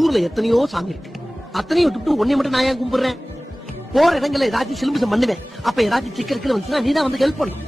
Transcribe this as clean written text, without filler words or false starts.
ஊர்ல எத்தனையோ சாமி இருக்கு, அத்தனையும் விட்டுட்டு உன்னை மட்டும் நான் ஏன் கும்பிடுறேன்? போற இடங்கள்ல ஏதாச்சும் சிலுமிசம் பண்ணுவேன். அப்ப ஏதாச்சும் சிக்கலுக்கு வந்துச்சுன்னா நீ தான் வந்து ஹெல்ப் பண்ணும்.